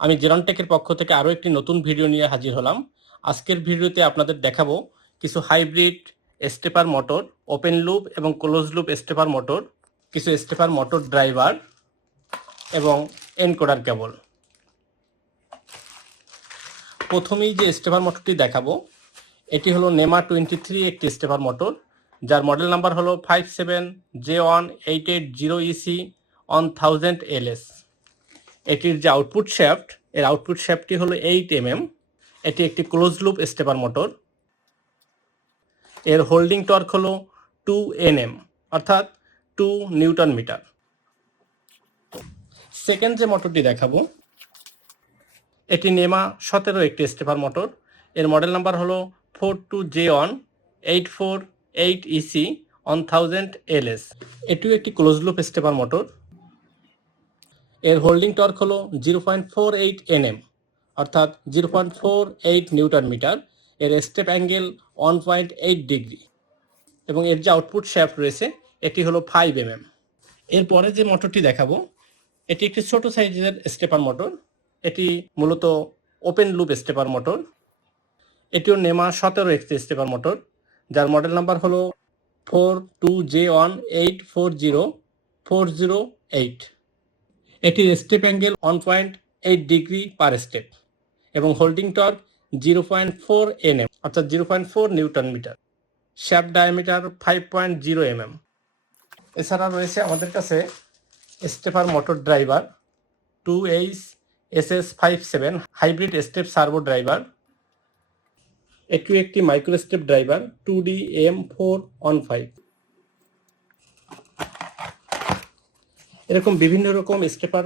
আমি জেরনটেকের পক্ষ থেকে আরও একটি নতুন ভিডিও নিয়ে হাজির হলাম। আজকের ভিডিওতে আপনাদের দেখাবো কিছু hybrid stepper motor, open loop এবং ক্লোজ লুপ স্টেপার মোটর, কিছু স্টেপার মোটর ড্রাইভার এবং এনকোডার কেবল। প্রথমেই যে স্টেপার মোটরটি দেখাবো এটি হলো নেমা 23 একটি স্টেপার মোটর, যার মডেল নাম্বার হলো 57J1880EC 1000 LS। এটির যে আউটপুট শ্যাফট, এর আউটপুট শ্যাফটটি হলো 8 mm। এটি একটি ক্লোজ লুপ স্টেপার মোটর। এর হোল্ডিং টর্ক হলো 2 Nm অর্থাৎ 2 নিউটন মিটার। সেকেন্ড যে মোটরটি দেখাবো এটি নেমা 17 একটি স্টেপার মোটর। এর মডেল নাম্বার হলো 42J1848EC 1000 LS। এটিও একটি ক্লোজ লুপ স্টেপার মোটর। এর হোল্ডিং টর্ক হলো 0.48 Nm অর্থাৎ 0.48 নিউটন মিটার। এর স্টেপ অ্যাঙ্গেল 1.8 ডিগ্রি এবং এর যে আউটপুট শ্যাফট রয়েছে এটি হলো 5 mm। এরপরে যে মোটরটি দেখাবো এটি একটি ছোট সাইজের স্টেপার মোটর। এটি মূলত ওপেন লুপ স্টেপার মোটর। এটিও নেমা 17 একটি স্টেপার মোটর, যার মডেল নাম্বার হলো 42J1840408। এটির step angle 1.8 degree per step এবং হোল্ডিং টর্ক 0.4 Nm অর্থাৎ 0.4 newton metre. Shaft diameter 5.0 mm। এছাড়া রয়েছে আমাদের কাছে stepper motor driver 2HS57 hybrid step servo driver. এটিও একটি মাইক্রো স্টেপ ড্রাইভার 2DM415। এরকম বিভিন্ন রকম স্টেপার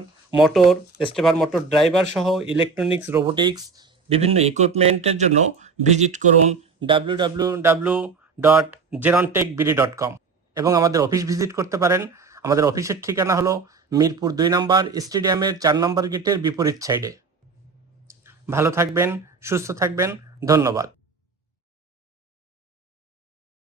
মোটর ড্রাইভার সহ ইলেকট্রনিক্স, রোবোটিক্স বিভিন্ন ইকুইপমেন্টের জন্য ভিজিট করুন www.gerontechbili.com এবং আমাদের অফিস ভিজিট করতে পারেন। আমাদের অফিসের ঠিকানা হলো মিরপুর 2 নম্বর স্টেডিয়ামের 4 নম্বর গেটের বিপরীত সাইডে। ভালো থাকবেন, সুস্থ থাকবেন, ধন্যবাদ।